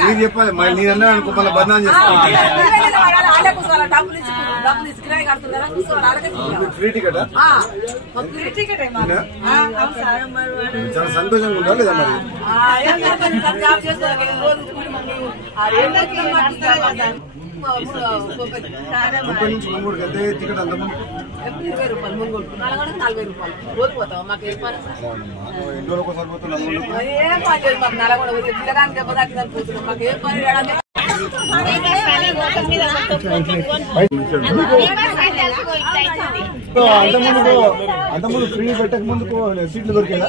మీరు చెప్పాలి మళ్ళీ నేనన్నా అనుకో మళ్ళీ బదనాం చేస్తాను. ఫ్రీ టికెట్ చాలా సంతోషంగా ఉందా లేదా మరి? ముప్పై నుంచి ముంగోడికి ఎంత టికెట్ అంత ముందు 20 రూపాయలు ముంగోడు 40 రూపాయలు పోతావు మాకు ఎన్ని రోజులు ఒకసారి పోతున్నాం? ఏం పని లేదు మాకు నలగొండ పిల్లగానికి పోతున్నాం మాకు ఏం పని అంత ముందు ఫ్రీ పెట్టక ముందుకు సీట్లు దొరికేదా?